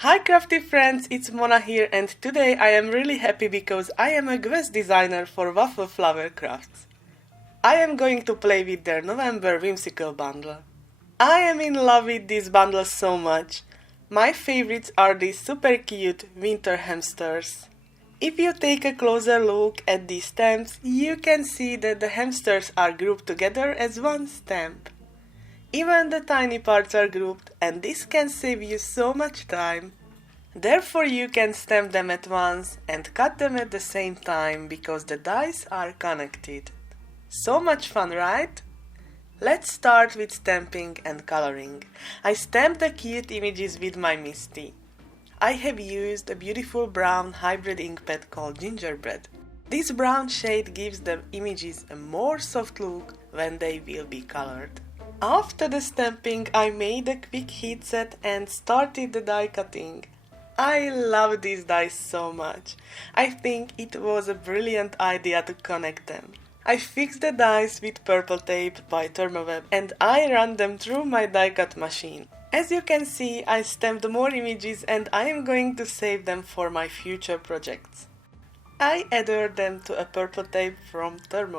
Hi crafty friends, it's Mona here and today I am really happy because I am a guest designer for Waffle Flower Crafts. I am going to play with their November Whimsical Bundle. I am in love with this bundle so much. My favorites are these super cute winter hamsters. If you take a closer look at these stamps, you can see that the hamsters are grouped together as one stamp. Even the tiny parts are grouped and this can save you so much time. Therefore you can stamp them at once and cut them at the same time because the dies are connected. So much fun, right? Let's start with stamping and coloring. I stamped the cute images with my Misty. I have used a beautiful brown hybrid ink pad called Gingerbread. This brown shade gives the images a more soft look when they will be colored. After the stamping, I made a quick heat set and started the die cutting. I love these dies so much. I think it was a brilliant idea to connect them. I fixed the dies with purple tape by Therm and I ran them through my die cut machine. As you can see, I stamped more images and I am going to save them for my future projects. I adhered them to a purple tape from Therm.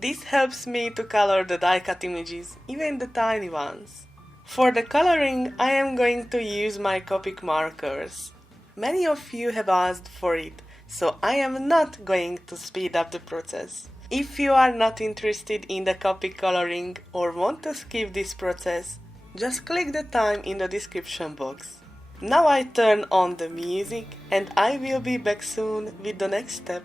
This helps me to color the die cut images, even the tiny ones. For the coloring, I am going to use my Copic markers. Many of you have asked for it, so I am not going to speed up the process. If you are not interested in the Copic coloring or want to skip this process, just click the time in the description box. Now I turn on the music and I will be back soon with the next step.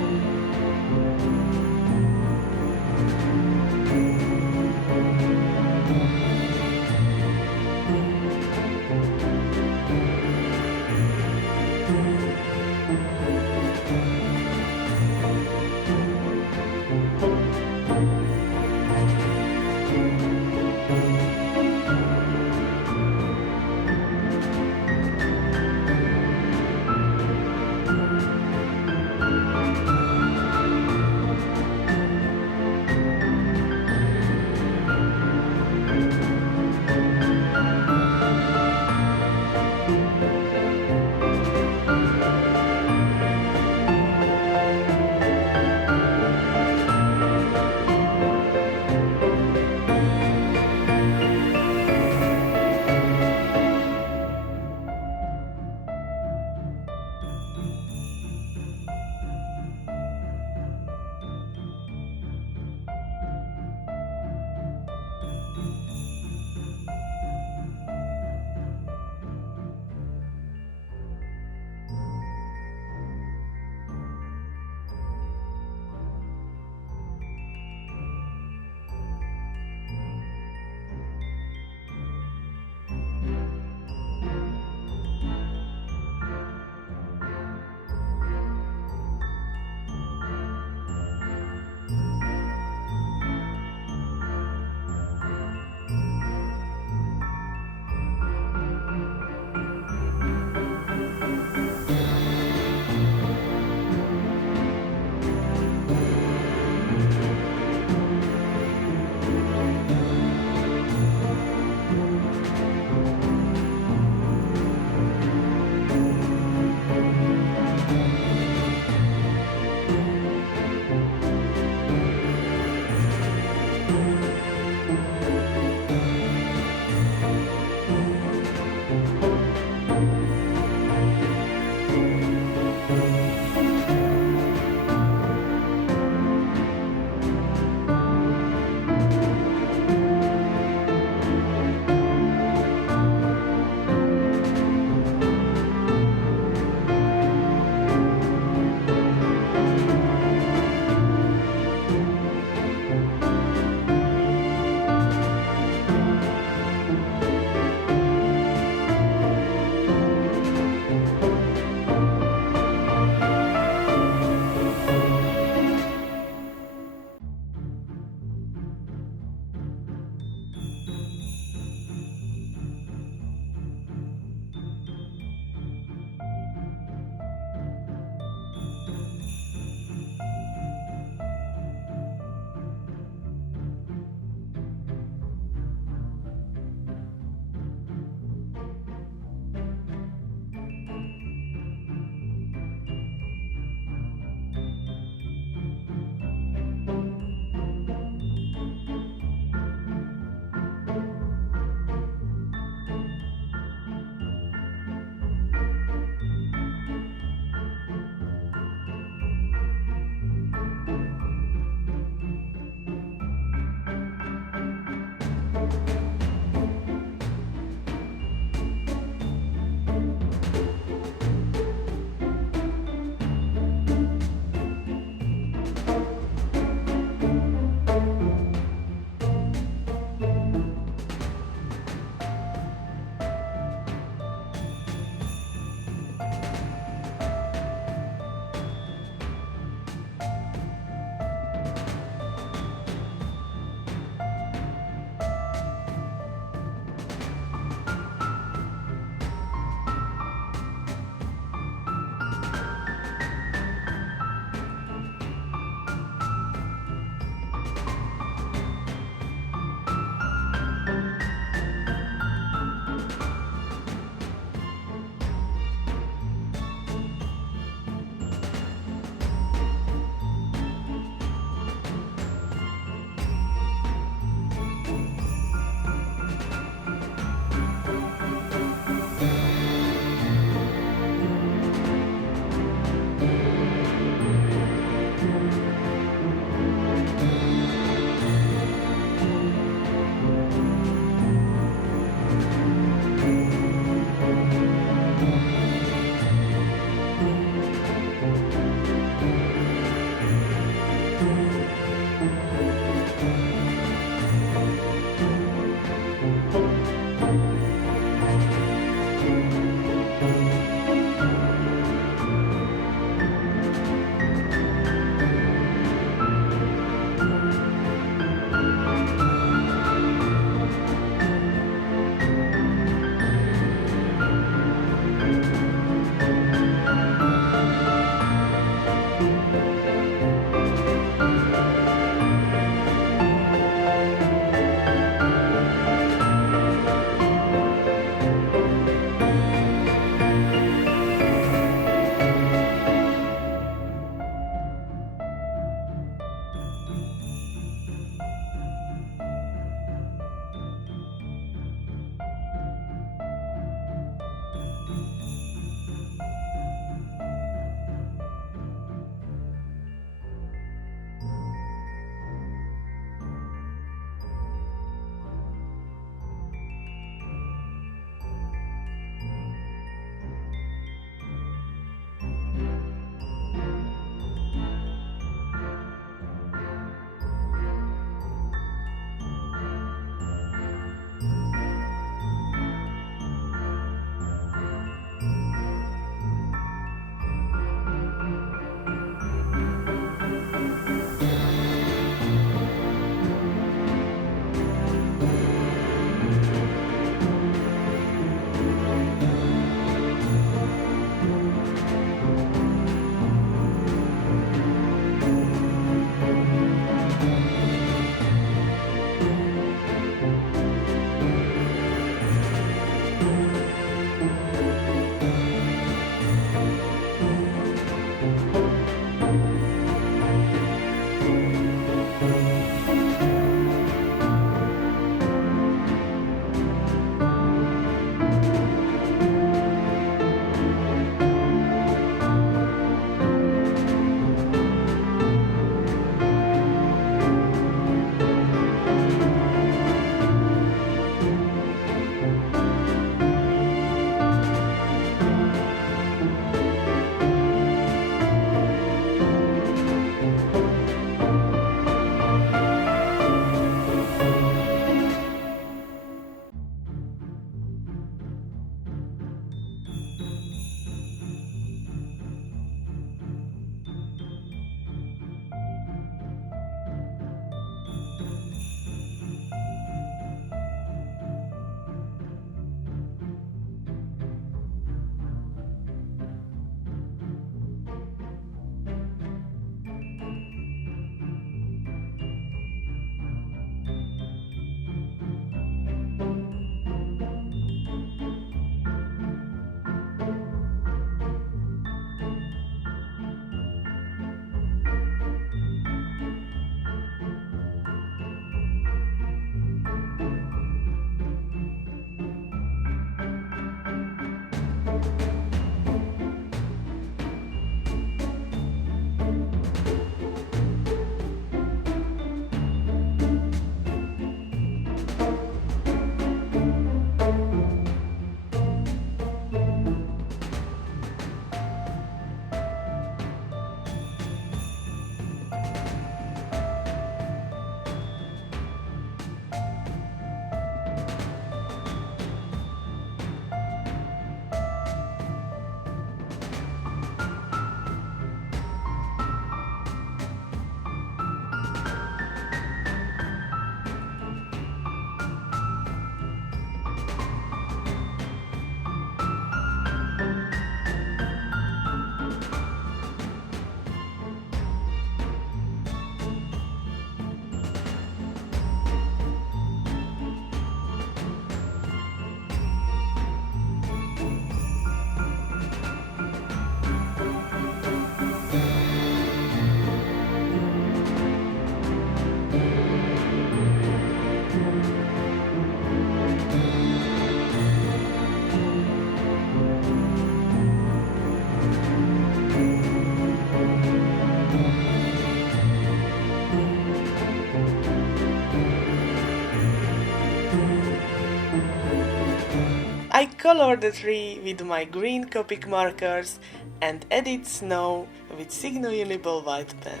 I colored the tree with my green Copic markers and added snow with Signo Uni-ball white pen.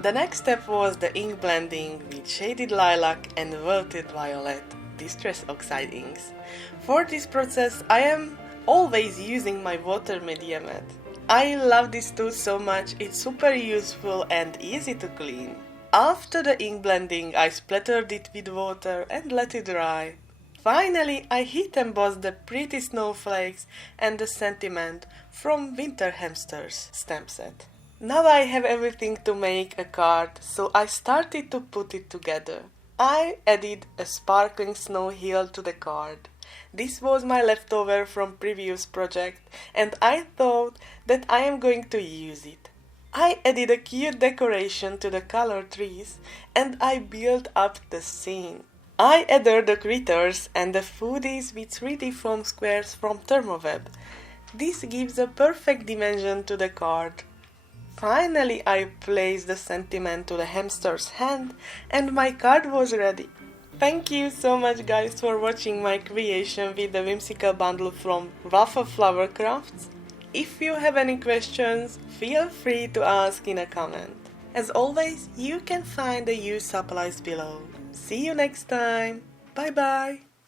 The next step was the ink blending with shaded lilac and wilted violet distress oxide inks. For this process I am always using my water media mat. I love this tool so much, it's super useful and easy to clean. After the ink blending I splattered it with water and let it dry. Finally I heat embossed the pretty snowflakes and the sentiment from Winter Hamsters stamp set. Now I have everything to make a card, so I started to put it together. I added a sparkling snow hill to the card. This was my leftover from previous project and I thought that I am going to use it. I added a cute decoration to the color trees and I built up the scene. I added the critters and the foodies with 3D foam squares from Therm. This gives a perfect dimension to the card. Finally I placed the sentiment to the hamster's hand and my card was ready. Thank you so much guys for watching my creation with the Whimsical Bundle from Waffle Flower Crafts. If you have any questions, feel free to ask in a comment. As always, you can find the used supplies below. See you next time. Bye bye.